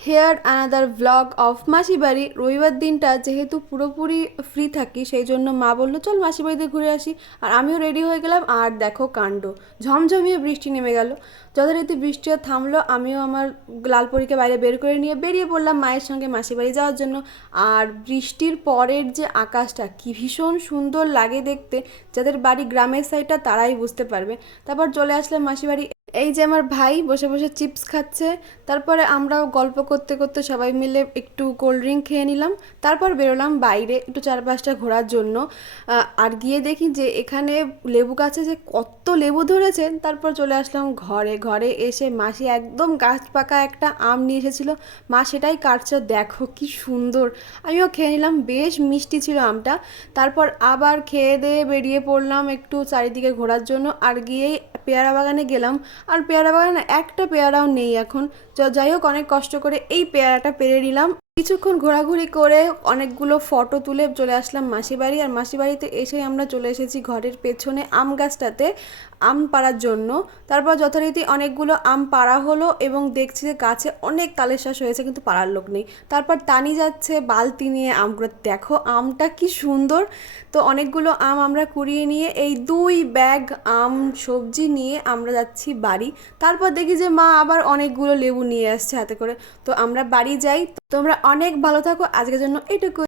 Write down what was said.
Hair another vlog of মাসি বাড়ি। রবিবার দিনটা যেহেতু পুরোপুরি ফ্রি থাকি, সেই জন্য মা বললো চল মাসি বাড়িতে ঘুরে আসি। আর আমিও রেডি হয়ে গেলাম, আর দেখো কাণ্ড, ঝমঝমিয়ে বৃষ্টি নেমে গেল। যথারীতি বৃষ্টি আর থামলো, আমিও আমার লালপরীকে বাইরে বের করে নিয়ে বেরিয়ে পড়লাম মায়ের সঙ্গে মাসি বাড়ি যাওয়ার জন্য। আর বৃষ্টির পরের যে আকাশটা কি ভীষণ সুন্দর লাগে দেখতে, যাদের বাড়ি গ্রামের সাইডটা তারাই বুঝতে পারবে। তারপর চলে আসলাম মাসি বাড়ি। এই যে আমার ভাই বসে বসে চিপস খাচ্ছে, তারপরে আমরাও গল্প করতে করতে সবাই মিলে একটু কোল্ড ড্রিঙ্ক খেয়ে নিলাম। তারপর বেরোলাম বাইরে একটু চারপাশটা ঘোরার জন্য। আর গিয়ে দেখি যে এখানে লেবু গাছে যে কত লেবু ধরেছে। তারপর চলে আসলাম ঘরে। ঘরে এসে মাসি একদম গাছ পাকা একটা আম নিয়ে এসেছিলো, মা সেটাই কাটছে, দেখো কি সুন্দর। আমিও খেয়ে নিলাম, বেশ মিষ্টি ছিল আমটা। তারপর আবার খেয়ে দিয়ে বেরিয়ে পড়লাম একটু চারিদিকে ঘোরার জন্য, আর গিয়েই পেয়ারা বাগানে গেলাম। আর পেয়ারা বাগানে একটা পেয়ারাও নেই এখন। যাই হোক, অনেক কষ্ট করে এই পেয়ারাটা পেরে নিলাম। কিছুক্ষণ ঘোরাঘুরি করে অনেকগুলো ফটো তুলে চলে আসলাম মাসি বাড়ি। আর মাসি বাড়িতে এসেই আমরা চলে এসেছি ঘরের পেছনে আম গাছটাতে আম পাড়ার জন্য। তারপর যথারীতি অনেকগুলো আম পাড়া হলো এবং দেখছি যে গাছে অনেক তালের শ্বাস হয়েছে, কিন্তু পাড়ার লোক নেই। তারপর তানি যাচ্ছে বালতি নিয়ে আমগুলো, দেখো আমটা কি সুন্দর। তো অনেকগুলো আম আমরা কুড়িয়ে নিয়ে এই 2 ব্যাগ আম সবজি নিয়ে আমরা যাচ্ছি বাড়ি। তারপর দেখি যে মা আবার অনেকগুলো লেবু নিয়ে আসছে হাতে করে। তো আমরা বাড়ি যাই। তোমরা অনেক ভালো থাকো, আজকের জন্য এটুকু।